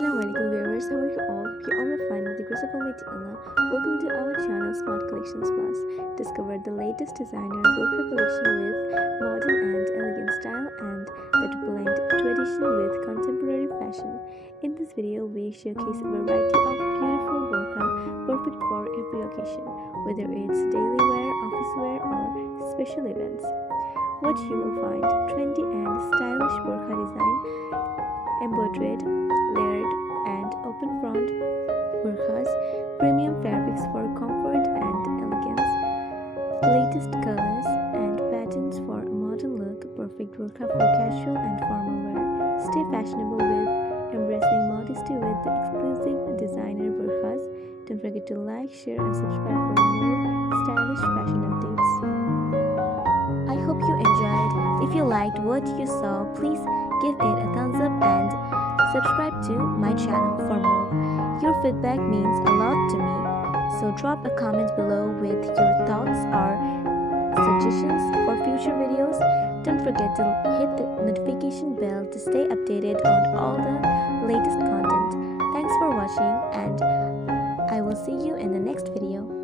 Assalamualaikum viewers, how are you all? Hope you all are fine with the grace of Almighty Allah. Welcome to our channel Smart Collections Plus. Discover the latest designer burqa collection with modern and elegant style and that blend tradition with contemporary fashion. In this video, we showcase a variety of beautiful burqa perfect for every occasion, whether it's daily wear, office wear, or special events. What you will find: trendy and stylish burqa design, embroidered, layered, and open front burqas, premium fabrics for comfort and elegance, latest colors and patterns for a modern look, perfect burqa for casual and formal wear. Stay fashionable with embracing modesty with the exclusive designer burqas. Don't forget to like, share, and subscribe for more stylish fashion updates. I hope you enjoyed. If you liked what you saw, please give it a thumbs up and subscribe to my channel for more. Your feedback means a lot to me, so drop a comment below with your thoughts or suggestions for future videos. Don't forget to hit the notification bell to stay updated on all the latest content. Thanks for watching, and I will see you in the next video.